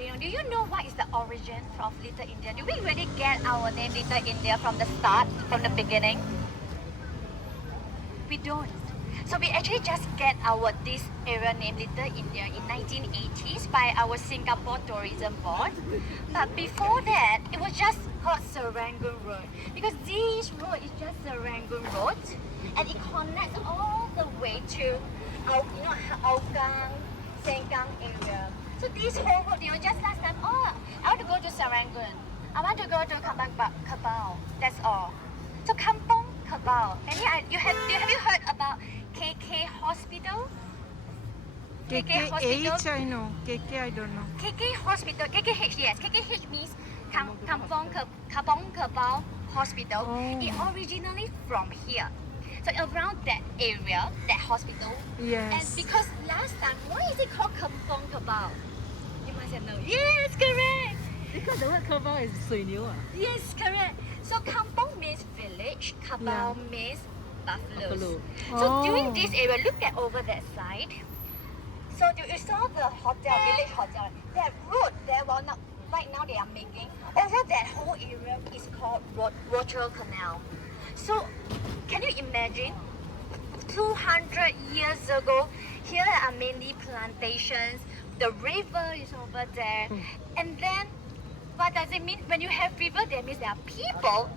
video, do you know what is the origin of Little India? Do we really get our name Little India from the start, from the beginning? We don't. So we actually just get our this area named Little India in 1980s by our Singapore Tourism Board. But before that, it was just called Serangoon Road because this road is just Serangoon Road, and it connects all the way to Hougang, Sengkang area. So this whole road, just last time, I want to go to Serangoon. I want to go to Kampong Kabau. That's all. So Kampong Kabau. Have you heard about KK Hospital? KKH I know. KK I don't know. KK Hospital. KKH, yes. KKH means Kampong Kabau Hospital. Oh. It originally from here. So around that area, that hospital. Yes. And because last time, why is it called Kampong Kabau? You must have known. Yes, correct. Because the word Kabao is 水牛 ah. Yes, correct. So Kampong means village, Kabau Yeah. means buffaloes. Buffalo. So Oh. during this area, look at over that side. So you saw the hotel, village hotel. That road there, well, not right now they are making over that whole area is called Rochelle Canal. So can you imagine? 200 years ago, here are mainly plantations. The river is over there, and then what does it mean? When you have river, that means there are people.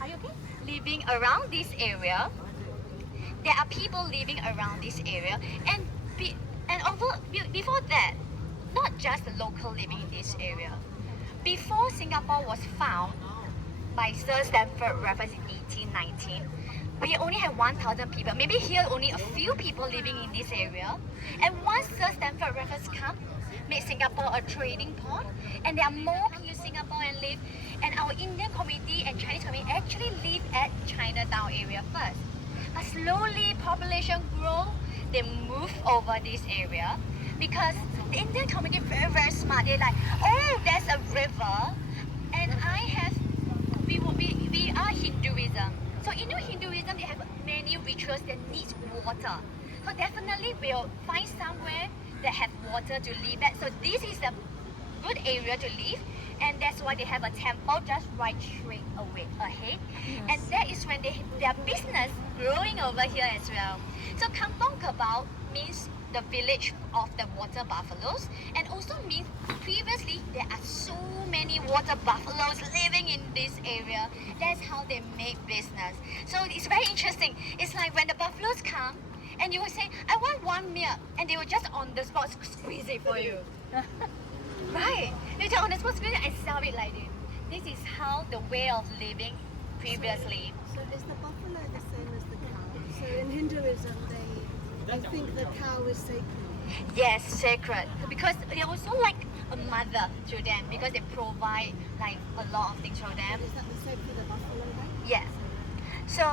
Are you okay? Living around this area. There are people living around this area, and before that, not just the local living in this area. Before Singapore was found by Sir Stamford Raffles in 1819, we only have 1,000 people. Maybe here only a few people living in this area. And once Sir Stamford Raffles come, made Singapore a trading port, and there are more people in Singapore and live. And our Indian community and Chinese community actually live at Chinatown area first. But slowly population grow, they move over this area because the Indian community very, very smart. They're like, oh, there's a river, and we are Hinduism. So in Hinduism, they have many rituals that need water. So definitely we'll find somewhere that have water to live at. So this is a good area to live, and that's why they have a temple just right straight away ahead. Yes. And that is when their business growing over here as well. So Kampong Kabau means the village of the water buffaloes, and also means previously there are so many water buffaloes living in this area. That's how they make business. So it's very interesting. It's like when the buffaloes come and you will say, I want one milk, and they will just on the spot squeeze it for you. Right? They just on the spot squeeze it and sell it like this. This is how the way of living previously. So is the buffalo the same as the cow? So in Hinduism, they think the cow is sacred. Yes, sacred. Because they're also like a mother to them because they provide like a lot of things for them. Is that the same for the buffalo then? Yes. So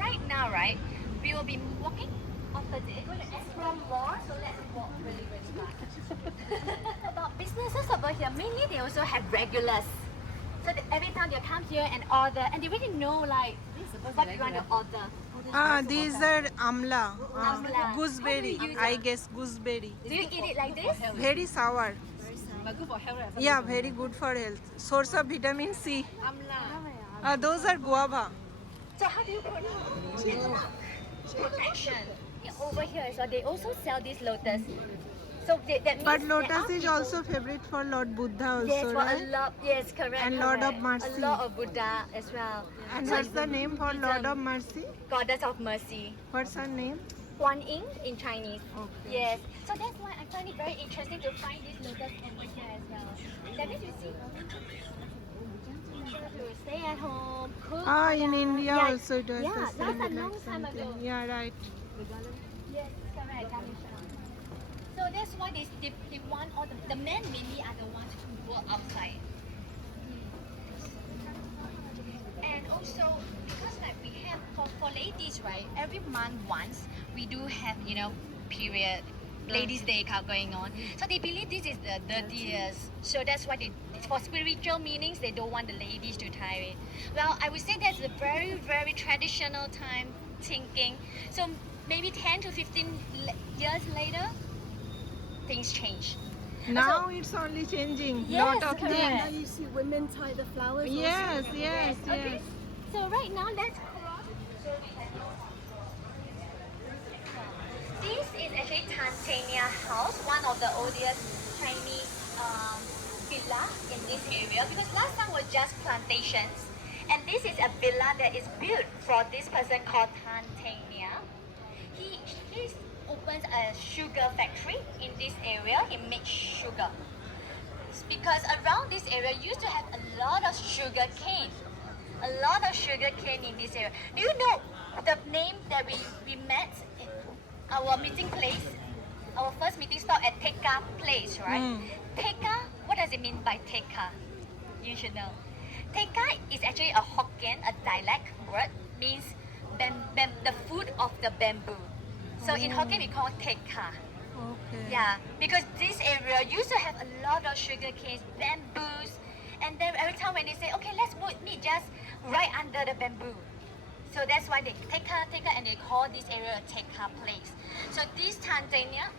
right now, right, we will be walking opposite. We're gonna explore more, so let's walk really, really fast. About businesses over here, mainly they also have regulars. So every time they come here and order, and they really know like what you want to order. These are amla. Amla. Gooseberry. How do you use I it? guess gooseberry. Do you eat it like this? Very sour. But good for health. Right? Yeah, very good for health. Source of vitamin C. Amla. Those are guava. So how do you pronounce protection? Over here, so they also sell this lotus. So that means But there lotus are is people- also favorite for Lord Buddha also, Yes, for a right? lot. Yes, correct. And Lord of correct. Mercy. A lot of Buddha as well. And So what's the name for Lord of Mercy? Goddess of Mercy. What's her name? Guan Yin in Chinese. Okay. Yes. So that's why I find it very interesting to find this lotus over here as well. That means you see, to stay at home, cook. In India Yeah, also it was yeah, the last same. time, long like time ago. something. Yeah, right. Yes, correct. Ganesha. So that's why they want all the men mainly are the ones who work outside. And also because like we have for ladies, right? Every month once we do have period. Ladies' Day going on, so they believe this is the dirtiest. So that's why for spiritual meanings, they don't want the ladies to tie it. Well, I would say that's a very, very traditional time thinking. So maybe 10 to 15 years later, things change. Now it's only changing. Yes, Lot of correct. things. Now you see women tie the flowers. Yes, also. yes, Okay. yes. So right now let's cross. This is actually Tantania House, one of the oldest Chinese villa in this area, because last time was just plantations, and this is a villa that is built for this person called Tantania. He opens a sugar factory in this area. He makes sugar. It's because around this area used to have a lot of sugar cane. A lot of sugar cane in this area. Do you know the name that we met in our meeting place? Our first meeting stopped at Tekka place, right? Mm. Tekka, what does it mean by Tekka? You should know. Tekka is actually a Hokkien, a dialect word, means the food of the bamboo. So in Hokkien we call Tekka. Okay. Yeah, because this area used to have a lot of sugar canes, bamboos, and then every time when they say, okay, let's meet just right under the bamboo. So that's why they Tekka, and they call this area a Tekka place. So this Tanzania,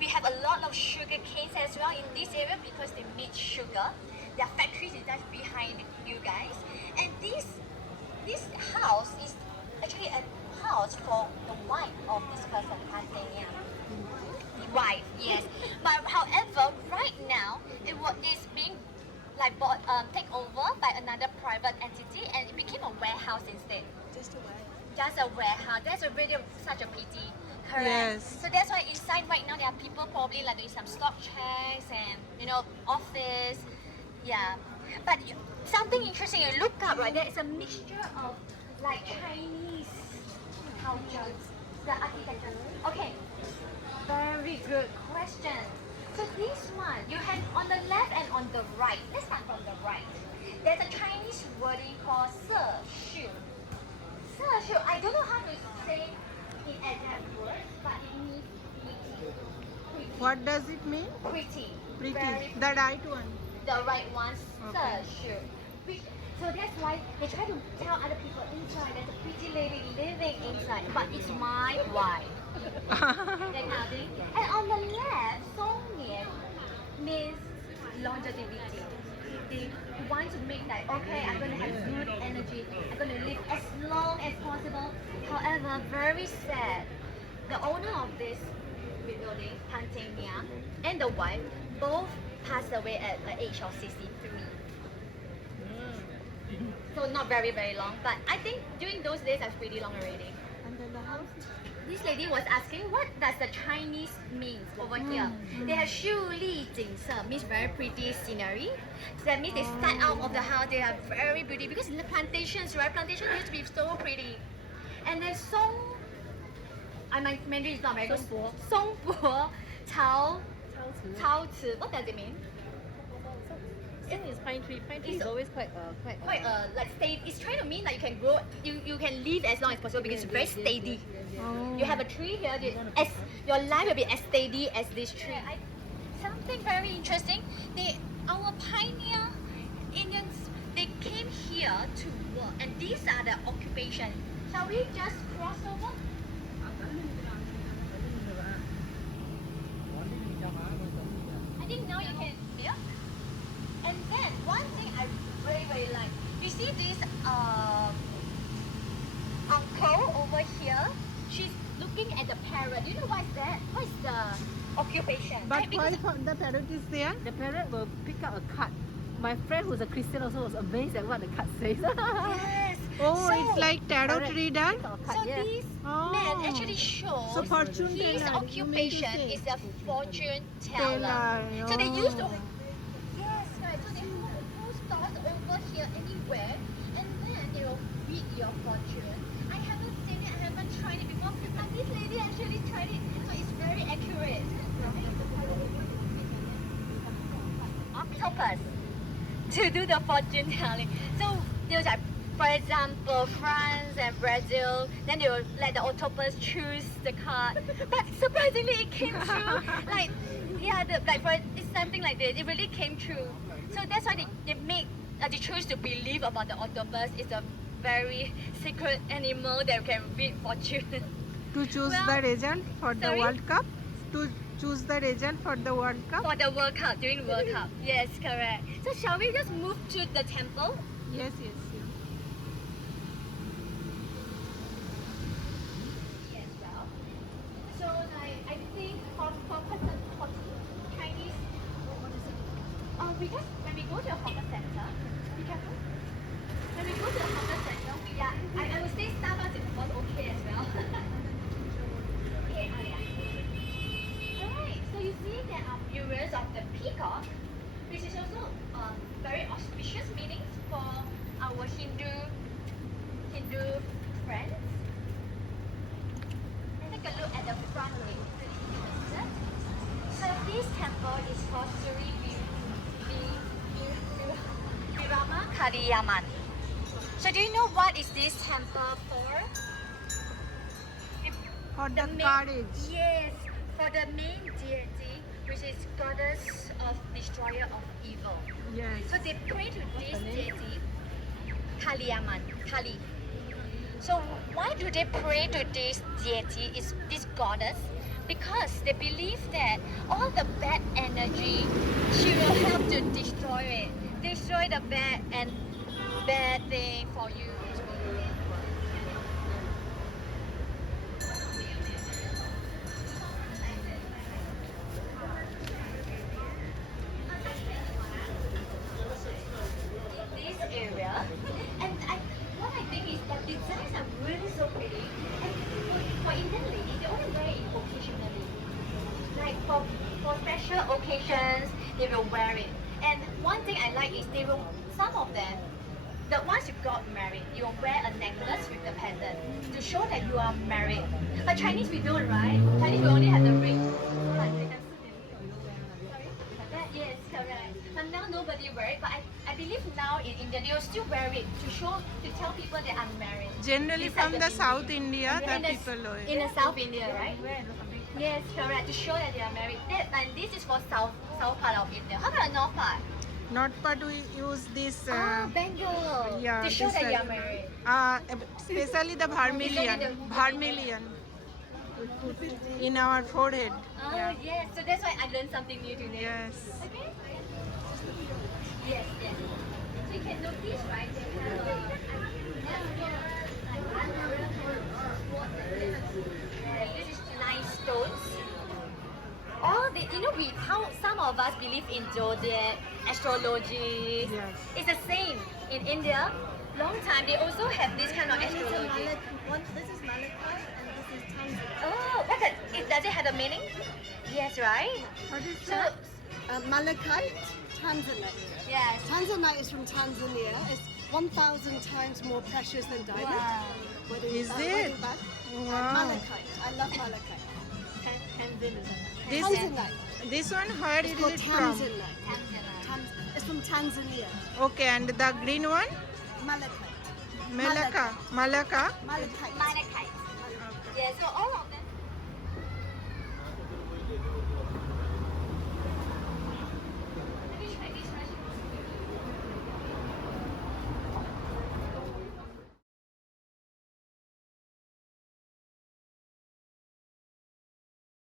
we have a lot of sugar canes as well in this area because they make sugar. Their factories is just behind you guys. And this house is actually a house for the wife of this person, Tanzania. Wife, yes. But however, right now it's being like bought, taken over by another private entity, and it became a warehouse instead. Just away. Just a warehouse. That's a really such a pity. Correct. Yes. So that's why inside right now there are people probably like doing some stock checks and office. Yeah. But something interesting you look up, right? There is a mixture of like Chinese cultures, the architecture. Okay. Very good question. So this one, you have on the left and on the right. Let's start from the right. There's a Chinese wording called 色秀. 色秀, I don't know how to say it as that word, but it means pretty. Pretty. What does it mean? Pretty. Pretty. Very The right one. the right one, Okay. 色秀. So that's why they try to tell other people inside there's a pretty lady living inside, but it's my wife. That kind of thing. And on the left, 松年 means longevity. They want to make that, okay, I'm going to have good energy, I'm going to live as long as possible. However, very sad, the owner of this building, Pantania, and the wife both passed away at the age of 63. So not very, very long, but I think during those days that's pretty long already. And then the house. This lady was asking, what does the Chinese means over here? They have 秀丽景色, means very pretty scenery. So that means they start out of the house, they are very pretty because in the plantations, right? Plantations used to be so pretty. And then my Mandarin is not very good. 松柏草瓷. What does it mean? Same is pine tree. Pine tree is always quite Like stay. It's trying to mean that you can grow, you can live as long as possible because it's very steady. Oh. You have a tree here, your life will be as steady as this tree. Something very interesting. Our pioneer Indians, they came here to work, and these are the occupation. Shall we just cross over? I think now you can. Yeah. And then one thing I really, really like, you see this uncle over here? She's looking at the parrot. Do you know what's that? What's the occupation? But Right? why Because the parrot is there? The parrot will pick up a card. My friend who's a Christian also was amazed at what the card says. yes. Oh, So- it's like tarot Correct. reader. Pick up a So card, yeah. this Oh. man actually shows So fortune his teller, you mean to occupation say? is a fortune teller. Teller, So they used to. oh. Yes, right. So they hold stores over here anywhere, and then they will read your fortune. I haven't seen it. I haven't tried it before, but this lady actually tried it, so it's very accurate. Octopus to do the fortune telling. So they was like, for example, France and Brazil, then they will let the octopus choose the card. But surprisingly, it came true. Like, yeah, it's something like this. It really came true. So that's why they choose to believe about the octopus. It's a very secret animal that can read fortune. To choose Well, the result for the sorry? World Cup. To choose the result for the World Cup? For the World Cup, during World Cup. Yes, correct. So shall we just move to the temple? Yes, yes, yes. Yes, well. So like I think for person for Chinese, what is it? Because when we go to a hawker center, be careful. When we go to a hawker center, I would say Starbucks was okay as well. Okay, yeah. Alright, so you see there are murals of the peacock, which is also very auspicious meanings for our Hindu friends. Take a look at the front gate. So this temple is called Sri Virama Kaliyaman. So do you know what is this temple for? For the main- courage. Yes, for the main deity, which is goddess of destroyer of evil. Yes. So they pray to this the name? deity, Kaliyaman, Kali. So why do they pray to this deity, is this goddess? Because they believe that all the bad energy, she will help to destroy it. Destroy the bad thing for you. This area, and what I think is that designs are really so pretty. And for Indian ladies, they only wear it occasionally. Like for special occasions, they will wear it. And one thing I like is some of them, the ones you got married, you will wear a necklace with the pendant to show that you are married. But Chinese we don't, right? Chinese we only have the ring. Sorry? Yes, correct. But now nobody wear it. But I believe now in India they will still wear it to tell people that I'm married. Generally It's like from the the Indian- South India, in the the- people wear. In the South India, right? Yes, correct. To show that they are married. And this is for south part of India. How about north part? Not but we use this. Bengal. Yeah, To show this that you side. are married. Especially the vermilion in our forehead. Oh yes. So that's why I learned something new today. Yes. Okay. Yes, yes. So you can notice, right? They have this is nice stones. All the, how some of us believe in zodiac, astrology. Yes. It's the same in India. Long time they also have this kind of astrology. This is malachite and this is tanzanite. Oh, does it have a meaning? Yes, right? What is So, that? Malachite, tanzanite. yes. Tanzanite is from Tanzania. It's 1,000 times more precious than diamond. Wow. Is it? Wedding band. Wow. Malachite. I love malachite. This Tanzanite. this one where It's it called is from? tanzanite. It's from Tanzania. Okay, and the green one? Malachite. Malacca. Malachite. Malachite. Yeah, so all of them